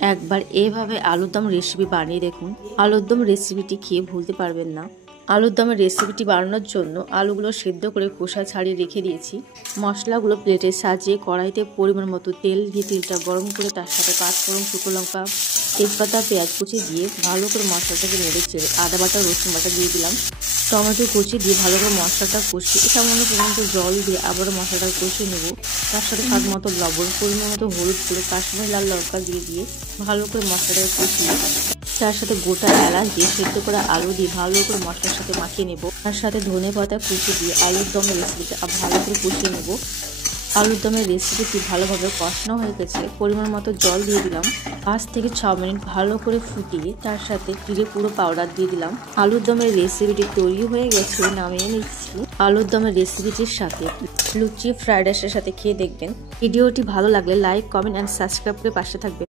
একবার এভাবে আলুর দম রেসিপি বানিয়ে দেখুন। আলুর দম রেসিপিটি খেয়ে ভুলতে পারবেন না। আলুর দমের রেসিপিটি বানানোর জন্য আলুগুলো সেদ্ধ করে খোসা ছাড়িয়ে রেখে দিয়েছি। মশলাগুলো প্লেটে সাজিয়ে কড়াইতে পরিমাণ মতো তেল দিয়ে তেলটা গরম করে তার সাথে 5 ফোড়ন, শুকনো লঙ্কা, তেজপাতা, পেঁয়াজ কুচি দিয়ে ভালো করে মশলাটাকে নেড়ে চেড়ে আদা বাটা, রসুন বাটা দিয়ে দিলাম। টমেটো কুচি দিয়ে ভালো করে মশলাটা কষিয়ে সামান্য পরিমাণ জল দিয়ে আবারও মশলাটা কষিয়ে নেব। তার সাথে স্বাদ মতো লবণ, পরিমাণ মতো হলুদ করে কাশ্মীরি লাল লঙ্কা দিয়ে ভালো করে মশলাটাকে কষিয়ে তার সাথে গোটা এলাচ দিয়ে সেদ্ধ করা আলু দিয়ে ভালো করে মশলার সাথে মাখিয়ে নেব। তার সাথে ধনে পাতা কুচি দিয়ে আলুর দমের রেসিপিটা ভালো করে কষিয়ে নেব। আলুর দমের রেসিপিটি ভালোভাবে কষানো হয়ে গেছে। পরিমাণ মতো জল দিয়ে দিলাম। 5 থেকে 6 মিনিট ভালো করে ফুটিয়ে তার সাথে জিরে গুঁড়ো পাউডার দিয়ে দিলাম। আলুর দমের রেসিপিটি তৈরি হয়ে গেছে, নামিয়ে নিচ্ছি। আলুর দমের রেসিপিটির সাথে লুচি, ফ্রাইড রাইসের সাথে খেয়ে দেখবেন। ভিডিওটি ভালো লাগলে লাইক, কমেন্ট অ্যান্ড সাবস্ক্রাইব করে পাশে থাকবেন।